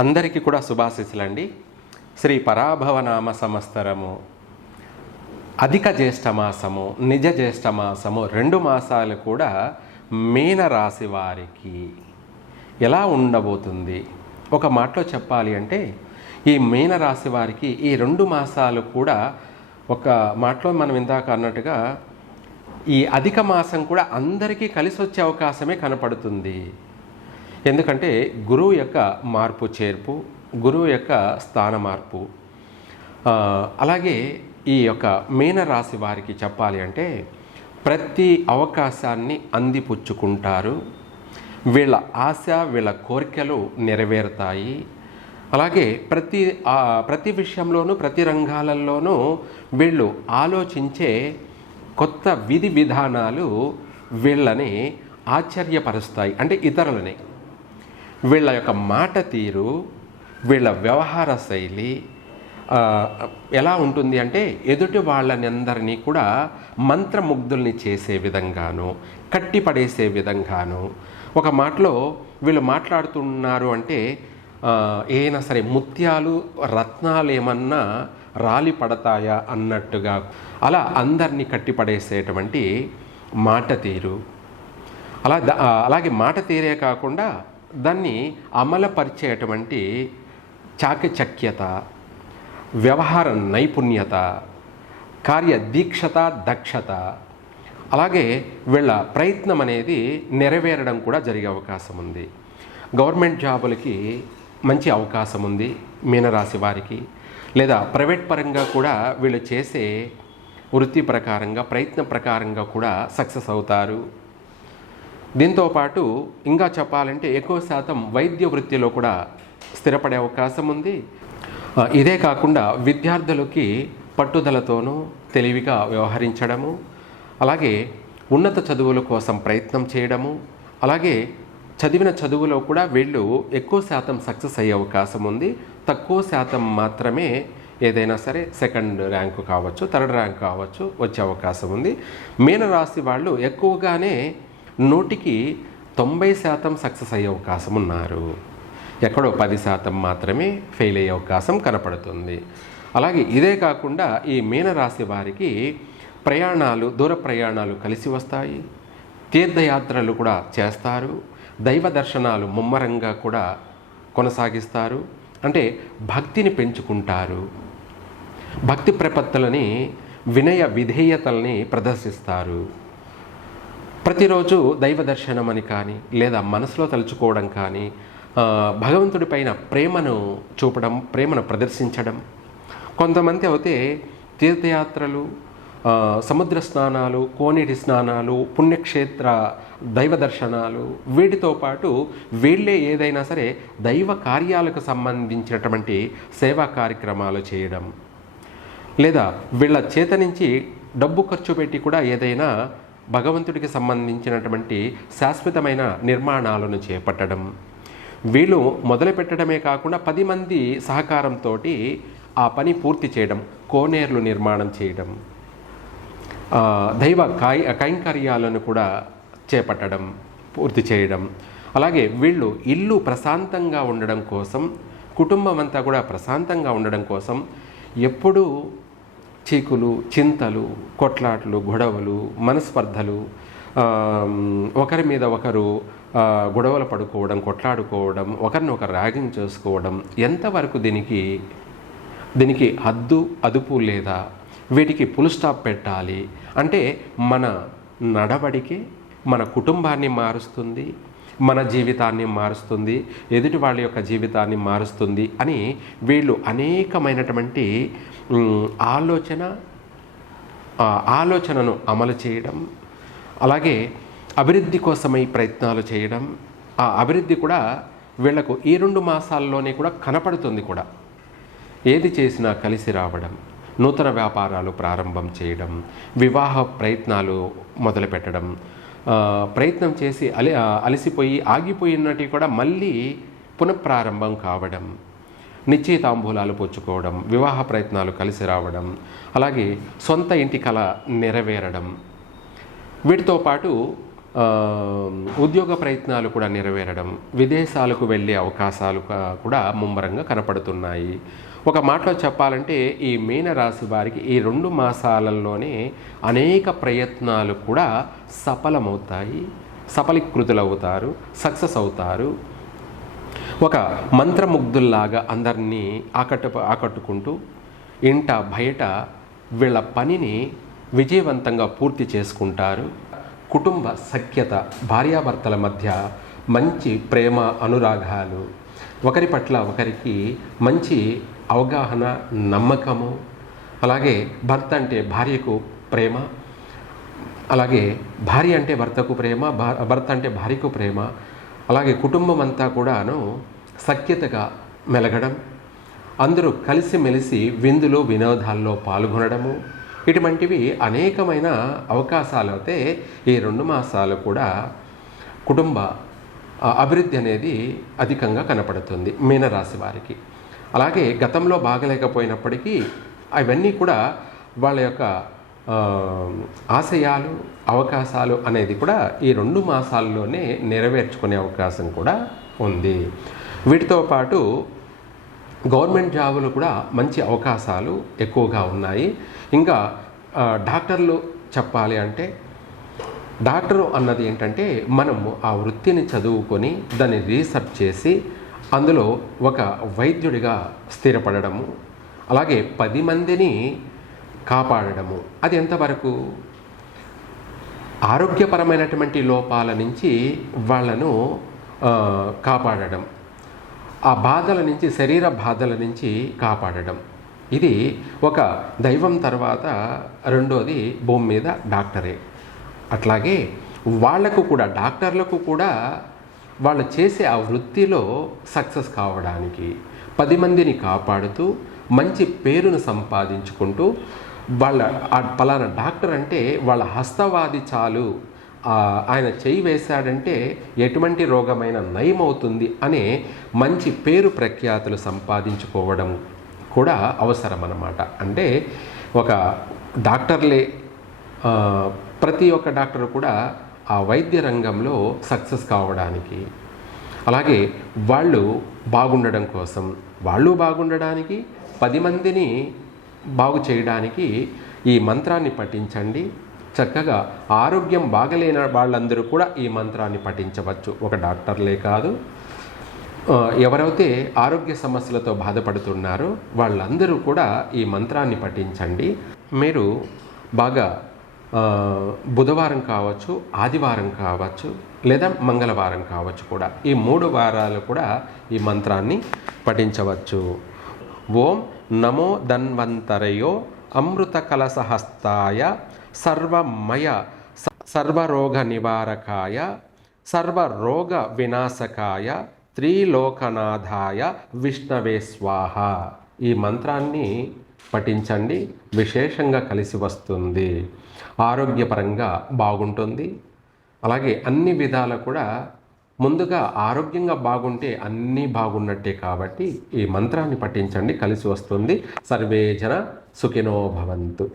అందరికీ కూడా శుభాశీస్సులండి. శ్రీ పరాభవనామ సంవత్సరము అధిక జ్యేష్ఠమాసము, నిజ జ్యేష్ఠమాసము 2 మాసాలు కూడా మీనరాశి వారికి ఎలా ఉండబోతుంది? ఒక మాటలో చెప్పాలి అంటే ఈ మీనరాశి వారికి ఈ 2 మాసాలు కూడా ఒక మాటలో మనం ఇందాక అన్నట్టుగా ఈ అధిక మాసం కూడా అందరికీ కలిసి వచ్చే అవకాశమే కనపడుతుంది. ఎందుకంటే గురువు యొక్క మార్పు చేర్పు, గురువు యొక్క స్థాన మార్పు, అలాగే ఈ యొక్క మీనరాశి వారికి చెప్పాలి అంటే ప్రతి అవకాశాన్ని అందిపుచ్చుకుంటారు. వీళ్ళ ఆశ, వీళ్ళ కోరికలు నెరవేరుతాయి. అలాగే ప్రతి విషయంలోనూ, ప్రతి రంగాలలోనూ వీళ్ళు ఆలోచించే కొత్త విధి విధానాలు వీళ్ళని ఆశ్చర్యపరుస్తాయి. అంటే ఇతరులని, వీళ్ళ యొక్క మాట తీరు, వీళ్ళ వ్యవహార శైలి ఎలా ఉంటుంది అంటే ఎదుటి వాళ్ళని అందరినీ కూడా మంత్రముగ్ధుల్ని చేసే విధంగాను, కట్టిపడేసే విధంగాను. ఒక మాటలో వీళ్ళు మాట్లాడుతున్నారు అంటే ఏదైనా సరే ముత్యాలు, రత్నాలు ఏమన్నా రాలి పడతాయా అన్నట్టుగా అలా అందరినీ కట్టిపడేసేటువంటి మాట తీరు. అలాగే మాట తీరే కాకుండా దాన్ని అమలుపరిచేటువంటి చాకచక్యత, వ్యవహార నైపుణ్యత, కార్యదీక్షత, దక్షత, అలాగే వీళ్ళ ప్రయత్నం అనేది నెరవేరడం కూడా జరిగే అవకాశం ఉంది. గవర్నమెంట్ జాబులకి మంచి అవకాశం ఉంది మీనరాశి వారికి. లేదా ప్రైవేట్ పరంగా కూడా వీళ్ళు చేసే వృత్తి ప్రకారంగా, ప్రయత్నం ప్రకారంగా కూడా సక్సెస్ అవుతారు. దీంతోపాటు ఇంకా చెప్పాలంటే ఎక్కువ శాతం వైద్య వృత్తిలో కూడా స్థిరపడే అవకాశం ఉంది. ఇదే కాకుండా విద్యార్థులకి పట్టుదలతోనూ తెలివిగా వ్యవహరించడము, అలాగే ఉన్నత చదువుల కోసం ప్రయత్నం చేయడము, అలాగే చదివిన చదువులో కూడా వీళ్ళు ఎక్కువ శాతం సక్సెస్ అయ్యే అవకాశం ఉంది. తక్కువ శాతం మాత్రమే ఏదైనా సరే సెకండ్ ర్యాంకు కావచ్చు, థర్డ్ ర్యాంక్ కావచ్చు వచ్చే అవకాశం ఉంది. మీనరాశి వాళ్ళు ఎక్కువగానే 100కి 90% సక్సెస్ అయ్యే అవకాశం ఉన్నారు. ఎక్కడో 10% మాత్రమే ఫెయిల్ అయ్యే అవకాశం కనపడుతుంది. అలాగే ఇదే కాకుండా ఈ మీనరాశి వారికి ప్రయాణాలు, దూర ప్రయాణాలు కలిసి వస్తాయి. తీర్థయాత్రలు కూడా చేస్తారు. దైవ దర్శనాలు ముమ్మరంగా కూడా కొనసాగిస్తారు. అంటే భక్తిని పెంచుకుంటారు. భక్తి ప్రపత్తులని, వినయ విధేయతల్ని ప్రదర్శిస్తారు. ప్రతిరోజు దైవ దర్శనం అని కానీ, లేదా మనసులో తలుచుకోవడం కానీ, భగవంతుడి పైన ప్రేమను చూపడం, ప్రేమను ప్రదర్శించడం. కొంతమంది అయితే తీర్థయాత్రలు, సముద్ర స్నానాలు, కోనేటి స్నానాలు, పుణ్యక్షేత్ర దైవ దర్శనాలు, వీటితో పాటు వీళ్ళే ఏదైనా సరే దైవ కార్యాలకు సంబంధించినటువంటి సేవా కార్యక్రమాలు చేయడం, లేదా వీళ్ళ చేత నుంచి డబ్బు ఖర్చు పెట్టి కూడా ఏదైనా భగవంతుడికి సంబంధించినటువంటి శాశ్వతమైన నిర్మాణాలను చేపట్టడం, వీళ్ళు మొదలు పెట్టడమే కాకుండా 10 మంది సహకారంతో ఆ పని పూర్తి చేయడం, కోనేర్లు నిర్మాణం చేయడం, దైవ కైంకర్యాలను కూడా చేపట్టడం, పూర్తి చేయడం. అలాగే వీళ్ళు ఇల్లు ప్రశాంతంగా ఉండడం కోసం, కుటుంబం అంతా కూడా ప్రశాంతంగా ఉండడం కోసం ఎప్పుడూ చీకులు, చింతలు, కొట్లాట్లు, గొడవలు, మనస్పర్ధలు, ఒకరి మీద ఒకరు గొడవలు పడుకోవడం, కొట్లాడుకోవడం, ఒకరినొకరు ర్యాగింగ్ చేసుకోవడం, ఎంతవరకు దీనికి హద్దు అదుపు లేదా? వీటికి ఫుల్ స్టాప్ పెట్టాలి అంటే మన నడవడికే మన కుటుంబాన్ని మారుస్తుంది, మన జీవితాన్ని మారుస్తుంది, ఎదుటి వాళ్ళ యొక్క జీవితాన్ని మారుస్తుంది అని వీళ్ళు అనేకమైనటువంటి ఆలోచనను అమలు చేయడం, అలాగే అభివృద్ధి కోసమై ప్రయత్నాలు చేయడం. ఆ అభివృద్ధి కూడా వీళ్లకు ఈ 2 మాసాల్లోనే కూడా కనపడుతుంది కూడా. ఏది చేసినా కలిసి రావడం, నూతన వ్యాపారాలు ప్రారంభం చేయడం, వివాహ ప్రయత్నాలు మొదలుపెట్టడం, ప్రయత్నం చేసి అలసిపోయి ఆగిపోయినట్టు కూడా మళ్ళీ పునఃప్రారంభం కావడం, నిశ్చయితాంబూలాలు పుచ్చుకోవడం, వివాహ ప్రయత్నాలు కలిసి రావడం, అలాగే సొంత ఇంటి కల నెరవేరడం. వీటితో పాటు ఆ, ఉద్యోగ ప్రయత్నాలు కూడా నెరవేరడం, విదేశాలకు వెళ్ళే అవకాశాలు కూడా ముమ్మరంగా కనపడుతున్నాయి. ఒక మాటలో చెప్పాలంటే ఈ మీనరాశి వారికి ఈ 2 మాసాలలోనే అనేక ప్రయత్నాలు కూడా సఫలమవుతాయి, సఫలీకృతులవుతారు, సక్సెస్ అవుతారు. ఒక మంత్రముగ్ధుల్లాగా అందరినీ ఆకట్టుకుంటూ ఇంట బయట వీళ్ళ పనిని విజయవంతంగా పూర్తి చేసుకుంటారు. కుటుంబ సఖ్యత, భార్యాభర్తల మధ్య మంచి ప్రేమ అనురాగాలు, ఒకరి పట్ల ఒకరికి మంచి అవగాహన, నమ్మకము, అలాగే భర్త అంటే భార్యకు ప్రేమ, అలాగే భార్య అంటే భర్తకు ప్రేమ, భర్త అంటే భార్యకు ప్రేమ, అలాగే కుటుంబం అంతా కూడాను సఖ్యతగా మెలగడం, అందరూ కలిసిమెలిసి విందులు వినోదాల్లో పాల్గొనడము, ఇటువంటివి అనేకమైన అవకాశాలు అయితే ఈ 2 మాసాలు కూడా కుటుంబ అభివృద్ధి అనేది అధికంగా కనపడుతుంది మీనరాశి వారికి. అలాగే గతంలో బాగలేకపోయినప్పటికీ అవన్నీ కూడా వాళ్ళ యొక్క ఆశయాలు, అవకాశాలు అనేది కూడా ఈ 2 మాసాల్లోనే నెరవేర్చుకునే అవకాశం కూడా ఉంది. వీటితో పాటు గవర్నమెంట్ జాబులు కూడా మంచి అవకాశాలు ఎక్కువగా ఉన్నాయి. ఇంకా డాక్టర్లు చెప్పాలి అంటే, డాక్టరు అన్నది ఏంటంటే మనము ఆ వృత్తిని చదువుకొని దాన్ని రీసెర్చ్ చేసి అందులో ఒక వైద్యుడిగా స్థిరపడము, అలాగే 10 మందిని కాపాడడము. అది ఎంతవరకు ఆరోగ్యపరమైనటువంటి లోపాల నుంచి వాళ్ళను కాపాడడం, ఆ బాధల నుంచి, శరీర బాధల నుంచి కాపాడడం. ఇది ఒక దైవం తర్వాత రెండోది భూమి మీద డాక్టరే. అట్లాగే వాళ్లకు కూడా, డాక్టర్లకు కూడా వాళ్ళు చేసే ఆ వృత్తిలో సక్సెస్ కావడానికి 10 మందిని కాపాడుతూ మంచి పేరును సంపాదించుకుంటూ వాళ్ళ పలానా డాక్టర్ అంటే వాళ్ళ హస్తవాది చాలు, ఆయన చేయి వేశాడంటే ఎటువంటి రోగమైన నయమవుతుంది అనే మంచి పేరు ప్రఖ్యాతులు సంపాదించుకోవడం కూడా అవసరం అన్నమాట. అంటే ఒక డాక్టర్లే, ప్రతి ఒక్క డాక్టర్ కూడా ఆ వైద్య రంగంలో సక్సెస్ కావడానికి, అలాగే వాళ్ళు బాగుండడం కోసం, వాళ్ళు బాగుండడానికి, 10 మందిని బాగు చేయడానికి ఈ మంత్రాన్ని పఠించండి. చక్కగా ఆరోగ్యం బాగలేని వాళ్ళందరూ కూడా ఈ మంత్రాన్ని పఠించవచ్చు. ఒక డాక్టర్లే కాదు, ఎవరైతే ఆరోగ్య సమస్యలతో బాధపడుతున్నారో వాళ్ళందరూ కూడా ఈ మంత్రాన్ని పఠించండి. మీరు బాగా బుధవారం కావచ్చు, ఆదివారం కావచ్చు, లేదా మంగళవారం కావచ్చు కూడా, ఈ 3 వారాలు కూడా ఈ మంత్రాన్ని పఠించవచ్చు. ఓం నమో ధన్వంతరయో అమృత కలసహస్తాయ సర్వమయ సర్వరోగ నివారకాయ సర్వరోగ వినాశకాయ త్రిలోకనాథాయ విష్ణవే స్వాహ. ఈ మంత్రాన్ని పఠించండి, విశేషంగా కలిసి వస్తుంది, ఆరోగ్యపరంగా బాగుంటుంది. అలాగే అన్ని విధాలు కూడా, ముందుగా ఆరోగ్యంగా బాగుంటే అన్నీ బాగున్నట్టే. కాబట్టి ఈ మంత్రాన్ని పఠించండి, కలిసి వస్తుంది. సర్వే జన సుఖినో భవంతు.